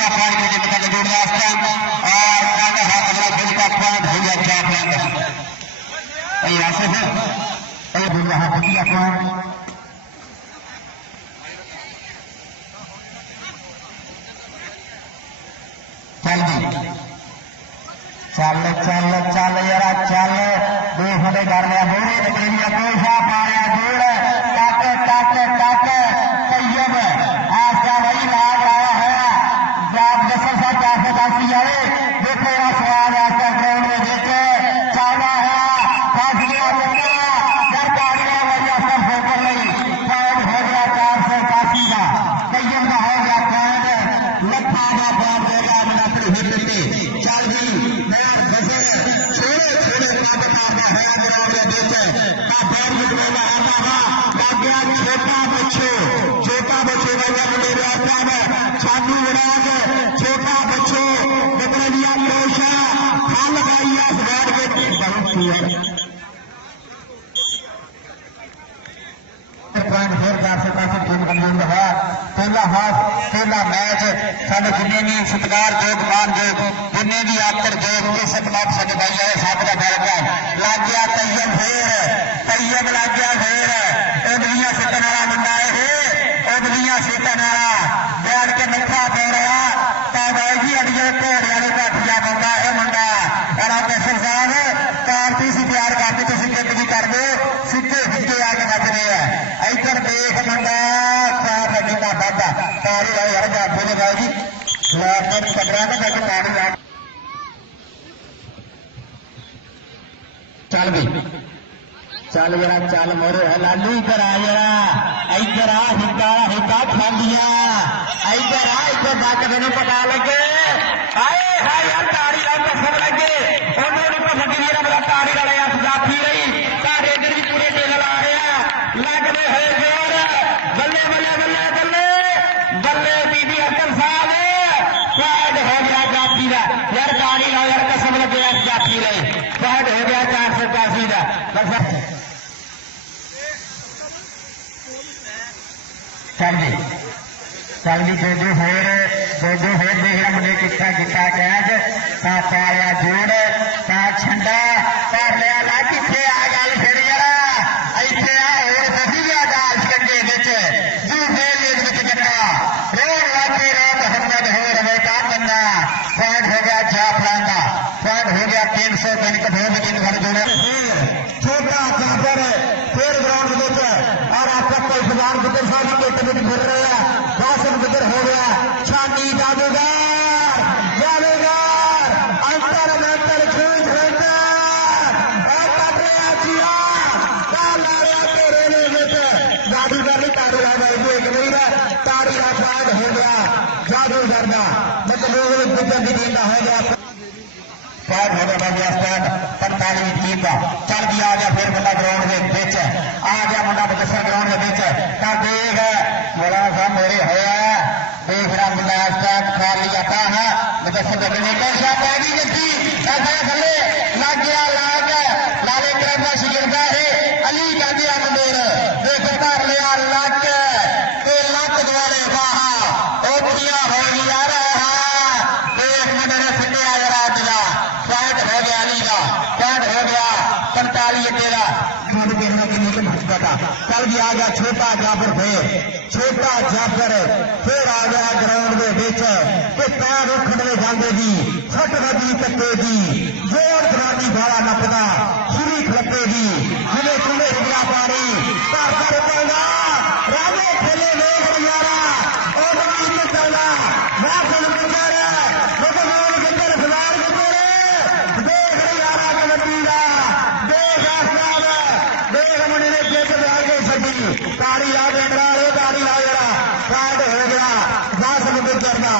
आजा फाड़ के निकल के जोड़े आस्था और काका हाथ अगला फिर का पॉइंट हो गया क्या पॉइंट ये ऐसे है ये बोल रहा है कि पॉइंट चल जी चल चल चल यार चल दो घंटे कर लिया बोरी निकलिया कोशा पाया जोड़ काटे काटे काटे तैयब आशा वही लाग रहा है जब दसल सा 480 आए देखो यार सवाल आस्था ग्राउंड में देखे चाला है काट गया बोला डर का गया वजह सर फोकर नहीं पॉइंट हो गया 481 का तैयब का हो गया पॉइंट लखा का पॉइंट देगा अपनी हिट पे चल जी छोटा बच्चों छानू छोटा बच्चों बदलिया लोशा हाल लगाइया पहला मैच साढ़े जिन्हें भी सत्कार जोग मान जोग जिन्हें भी आकर जोग इस खिलाफ साढ़े भाई है साथ का बैठ लग गया तैयब लग गया फिर उदलियां सीटन वाला मुंडा है उदलियां सीटन वाला बैठ के नखा दे रहा ताबाजी अड़िए घोड़े वाले घाटिया मुंडा है मुंडा और आप साहब कारती सी प्यार करके तुम कित भी कर दो सीधे सीधे आके बच रहे हैं इधर देख मुंडा चल भी चल जरा चल मोरे है लालू इधर आ जरा हिक्का खा लिया इधर आ इधर जाकर मैंने पता लगे हाय हाय यार ताड़ी ला कसम लगे उन्होंने पता नहीं मेरा ताड़ी वाला यार जाती रही सारे इधर भी पूरे टेल ला रहे हैं लग रहे हैं जोर बल्ले बल्ले बल्ले बल्ले बल्ले बीबी अक्कर साहब पॉइंट हो गया जाती रहा यार ताड़ी ला यार कसम लगे यार जाती रही पॉइंट हो गया 480 का चल जी दो होर देख रहा मुझे कितना किता कैच सारा जोड़ छंडा कर लिया ला किथे आ गल फिर यार इतने होर सही गया गाल कंगे दूसरे लेग चक्का रोड लागे रोड मोहम्मद हो रहे का बंदा पॉइंट हो गया जाफरान का पॉइंट हो गया 300 दिन का भोग दिन घर जोड़े छोटा जाफर फिर ग्राउंड और आपका कोई फजान गुजर साहब के फिर रहे हैं 10 गुजर हो गया छानी जादूगर अंतर अंतर छूट जादूगर तारी तारी अपराध हो गया जादूगर का मतलब गुजर भी देना हो गया पॉइंट हो गया 45 टीम का चल गया आ गया फिर बंदा ग्राउंड के बिच आ गया मुंडा बदसा ग्राउंड के बिच देख मेरा साहब मेरे होया देख रहा मुंडा कर लिया था बदसा लगने का पैगी जल्दी थले लग गया लाले करना शिकरदा है अली का दिया मंदिर देख कर लिया लग के लक द्वारे बाहा ओटियां हो गया देख मेरे सिंधिया जरा अजला पॉइंट हो गया अली का पॉइंट हो गया 45 तेरा कल भी आ गया छोटा जाफर फिर आ गया ग्राउंड के बिच पैर उखड़े जाते जी फट वजी कट्टे जी जोर दरानी गाला नपदा शुरू खलपे जी हमें तुम्हें रुपया पारी घर पेगा राजे खेले देख यारा चलना राशन गुजर गुजर फलार गुजर देख यारा का नतीजा देख मुझे ने पेट में आ गई सजी ताड़ी ला देना ताड़ी ला जरा पॉइंट हो गया 10 गुजर का